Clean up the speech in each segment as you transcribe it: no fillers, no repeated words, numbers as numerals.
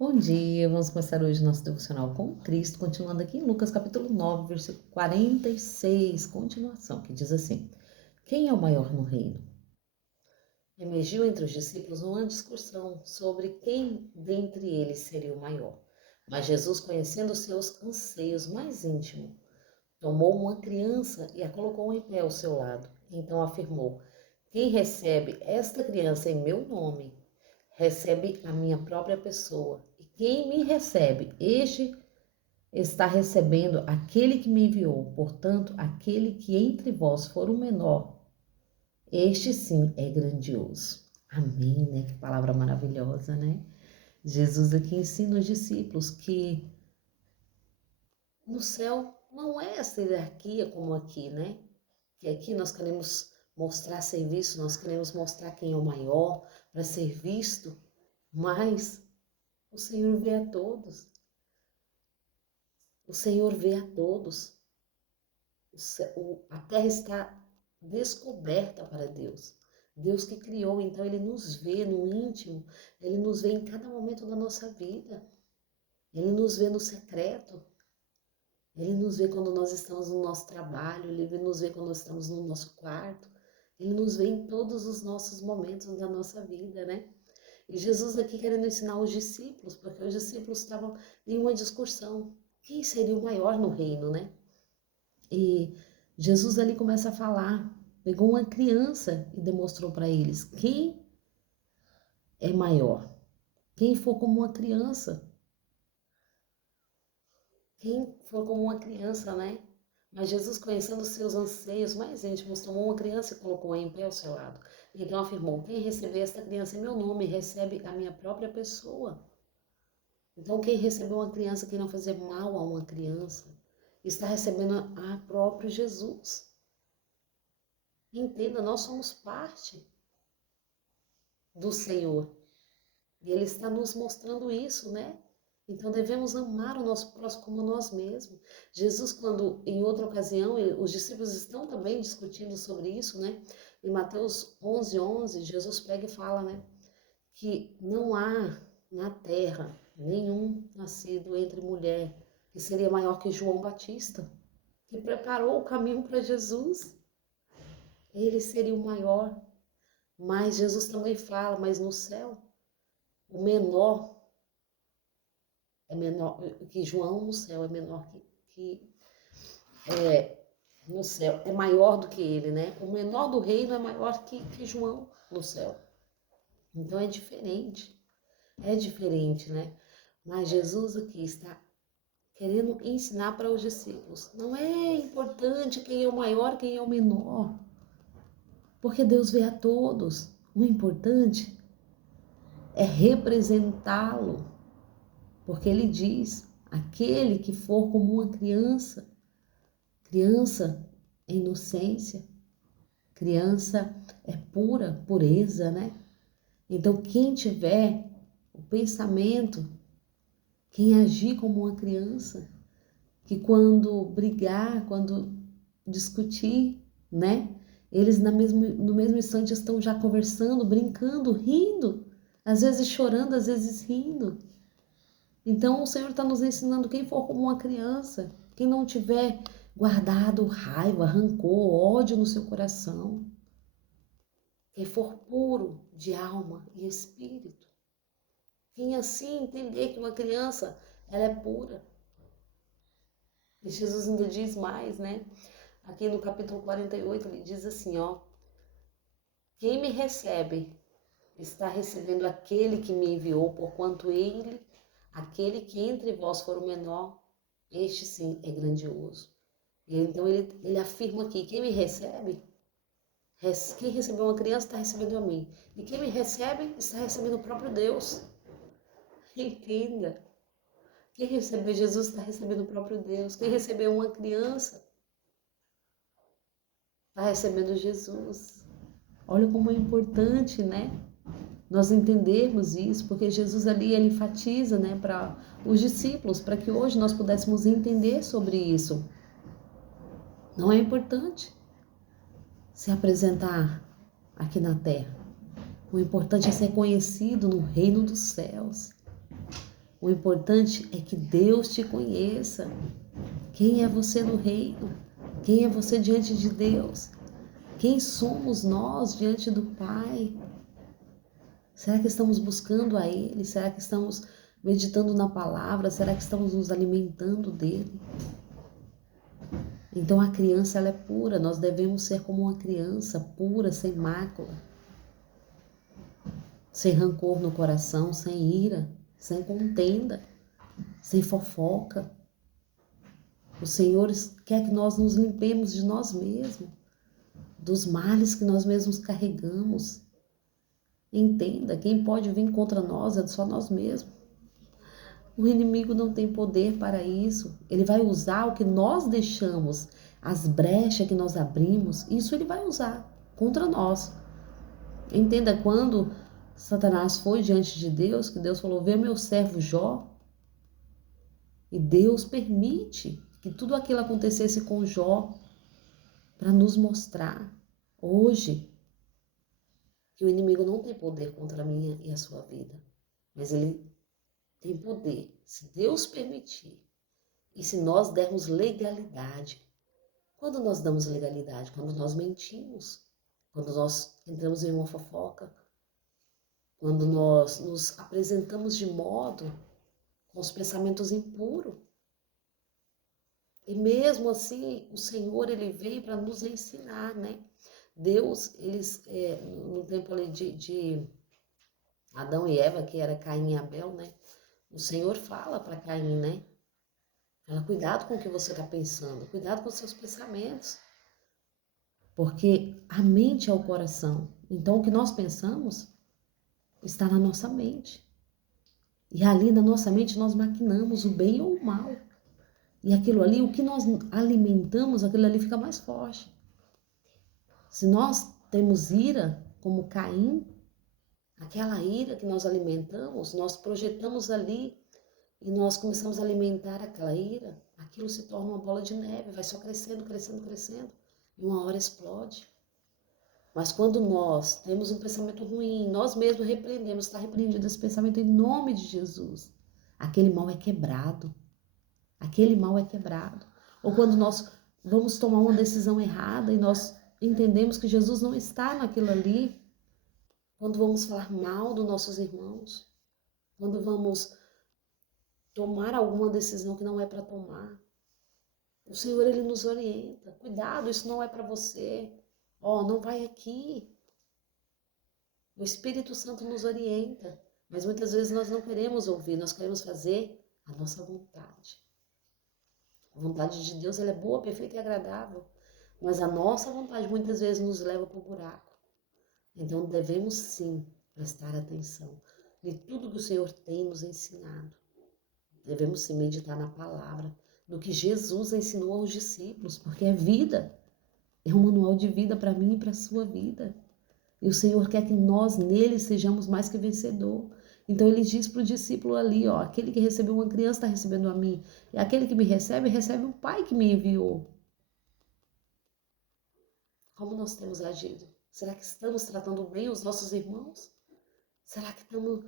Bom dia, vamos começar hoje nosso devocional com Cristo, continuando aqui em Lucas capítulo 9, versículo 46, continuação, que diz assim: Quem é o maior no reino? Emergiu entre os discípulos uma discussão sobre quem dentre eles seria o maior. Mas Jesus, conhecendo os seus anseios mais íntimos, tomou uma criança e a colocou em pé ao seu lado. Então afirmou: Quem recebe esta criança em meu nome, recebe a minha própria pessoa. E quem me recebe, este está recebendo aquele que me enviou. Portanto, aquele que entre vós for o menor, este sim é grandioso. Amém, né? Que palavra maravilhosa, né? Jesus aqui ensina os discípulos que no céu não é essa hierarquia como aqui, né? Que aqui nós queremos mostrar serviço, nós queremos mostrar quem é o maior para ser visto, mas o Senhor vê a todos. O Senhor vê a todos. A terra está descoberta para Deus. Deus que criou, então Ele nos vê no íntimo, Ele nos vê em cada momento da nossa vida. Ele nos vê no secreto. Ele nos vê quando nós estamos no nosso trabalho, Ele nos vê quando nós estamos no nosso quarto. Ele nos vê em todos os nossos momentos da nossa vida, né? E Jesus aqui querendo ensinar os discípulos, porque os discípulos estavam em uma discussão. Quem seria o maior no reino, né? E Jesus ali começa a falar, pegou uma criança e demonstrou para eles quem é maior. Quem for como uma criança. Quem for como uma criança, né? Mas Jesus, conhecendo os seus anseios mais íntimos, tomou uma criança e colocou-a em pé ao seu lado. Então afirmou: Quem receber esta criança em meu nome, recebe a minha própria pessoa. Então, quem recebeu uma criança, quem não fazer mal a uma criança, está recebendo a próprio Jesus. Entenda, nós somos parte do Senhor. E Ele está nos mostrando isso, né? Então devemos amar o nosso próximo como nós mesmos. Jesus, quando em outra ocasião, os discípulos estão também discutindo sobre isso, né? Em Mateus 11:11, Jesus pega e fala, né? Que não há na terra nenhum nascido entre mulher que seria maior que João Batista, que preparou o caminho para Jesus. Ele seria o maior. Mas Jesus também fala, mas no céu, o menor é menor que João no céu, é menor que no céu, é maior do que ele, né? O menor do reino é maior que João no céu. Então é diferente, né? Mas Jesus aqui está querendo ensinar para os discípulos. Não é importante quem é o maior, quem é o menor, porque Deus vê a todos. O importante é representá-lo, porque ele diz: aquele que for como uma criança, criança é inocência, criança é pura, pureza, né? Então, quem tiver o pensamento, quem agir como uma criança, que quando brigar, quando discutir, né? Eles no mesmo instante estão já conversando, brincando, rindo, às vezes chorando, às vezes rindo. Então o Senhor está nos ensinando: quem for como uma criança, quem não tiver guardado raiva, rancor, ódio no seu coração, quem for puro de alma e espírito, quem assim entender que uma criança, ela é pura. E Jesus ainda diz mais, né? Aqui no capítulo 48, ele diz assim, ó: Quem me recebe está recebendo aquele que me enviou, porquanto ele, aquele que entre vós for o menor, este sim é grandioso. E então ele afirma aqui: quem me recebe, quem recebeu uma criança está recebendo a mim. E quem me recebe está recebendo o próprio Deus. Entenda. Quem recebeu Jesus está recebendo o próprio Deus. Quem recebeu uma criança está recebendo Jesus. Olha como é importante, né? Nós entendermos isso, porque Jesus ali ele enfatiza, né, para os discípulos, para que hoje nós pudéssemos entender sobre isso. Não é importante se apresentar aqui na terra. O importante é ser conhecido no reino dos céus. O importante é que Deus te conheça. Quem é você no reino? Quem é você diante de Deus? Quem somos nós diante do Pai? Será que estamos buscando a Ele? Será que estamos meditando na palavra? Será que estamos nos alimentando dele? Então a criança ela é pura, nós devemos ser como uma criança pura, sem mácula, sem rancor no coração, sem ira, sem contenda, sem fofoca. O Senhor quer que nós nos limpemos de nós mesmos, dos males que nós mesmos carregamos. Entenda, quem pode vir contra nós é só nós mesmos. O inimigo não tem poder para isso. Ele vai usar o que nós deixamos, as brechas que nós abrimos, isso ele vai usar contra nós. Entenda, quando Satanás foi diante de Deus, que Deus falou, vê meu servo Jó, e Deus permite que tudo aquilo acontecesse com Jó para nos mostrar hoje que o inimigo não tem poder contra a minha e a sua vida, mas ele tem poder, se Deus permitir, e se nós dermos legalidade. Quando nós damos legalidade? Quando nós mentimos, quando nós entramos em uma fofoca, quando nós nos apresentamos de modo com os pensamentos impuros. E mesmo assim, o Senhor, ele veio para nos ensinar, né? Deus, no tempo ali de Adão e Eva, que era Caim e Abel, né? O Senhor fala para Caim, né? Fala, cuidado com o que você está pensando, cuidado com os seus pensamentos. Porque a mente é o coração. Então, o que nós pensamos está na nossa mente. E ali na nossa mente nós maquinamos o bem ou o mal. E aquilo ali, o que nós alimentamos, aquilo ali fica mais forte. Se nós temos ira, como Caim, aquela ira que nós alimentamos, nós projetamos ali e nós começamos a alimentar aquela ira, aquilo se torna uma bola de neve, vai só crescendo, crescendo, crescendo, e uma hora explode. Mas quando nós temos um pensamento ruim, nós mesmos repreendemos, está repreendido esse pensamento em nome de Jesus, aquele mal é quebrado. Aquele mal é quebrado. Ou quando nós vamos tomar uma decisão errada e nós entendemos que Jesus não está naquilo ali, quando vamos falar mal dos nossos irmãos, quando vamos tomar alguma decisão que não é para tomar, o Senhor, ele nos orienta. Cuidado, isso não é para você. Não vai aqui. O Espírito Santo nos orienta, mas muitas vezes nós não queremos ouvir, nós queremos fazer a nossa vontade. A vontade de Deus ela é boa, perfeita e agradável, mas a nossa vontade muitas vezes nos leva para o buraco. Então devemos sim prestar atenção em tudo que o Senhor tem nos ensinado. Devemos sim meditar na palavra, no que Jesus ensinou aos discípulos, porque é vida, é um manual de vida para mim e para a sua vida. E o Senhor quer que nós nele sejamos mais que vencedor. Então ele diz para o discípulo ali, aquele que recebeu uma criança está recebendo a mim. E aquele que me recebe, recebe o Pai que me enviou. Como nós temos agido? Será que estamos tratando bem os nossos irmãos? Será que estamos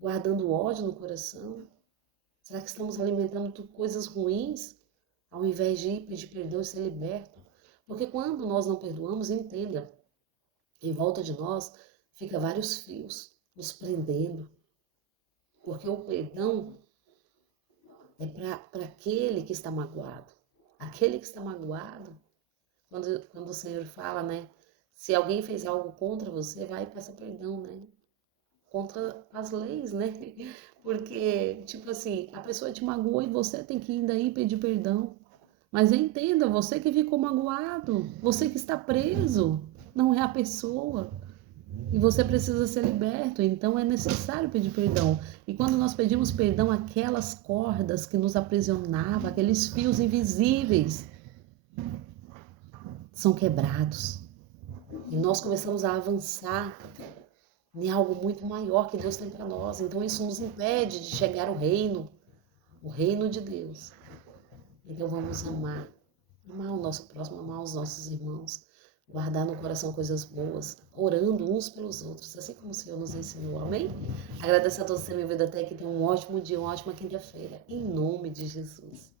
guardando ódio no coração? Será que estamos alimentando coisas ruins, ao invés de ir pedir perdão e ser liberto? Porque quando nós não perdoamos, entenda, em volta de nós fica vários fios nos prendendo. Porque o perdão é para aquele que está magoado. Aquele que está magoado, quando o Senhor fala, né? Se alguém fez algo contra você, vai e peça perdão, né? Contra as leis, né? Porque, tipo assim, a pessoa te magoou e você tem que ir daí pedir perdão. Mas entenda, você que ficou magoado, você que está preso, não é a pessoa. E você precisa ser liberto, então é necessário pedir perdão. E quando nós pedimos perdão, aquelas cordas que nos aprisionavam, aqueles fios invisíveis, são quebrados. E nós começamos a avançar em algo muito maior que Deus tem para nós. Então isso nos impede de chegar ao reino de Deus. Então vamos amar o nosso próximo, amar os nossos irmãos. guardar no coração coisas boas, orando uns pelos outros, assim como o Senhor nos ensinou. Amém? Agradeço a todos por terem me ouvido até aqui. Tenham um ótimo dia, uma ótima quinta-feira. Em nome de Jesus.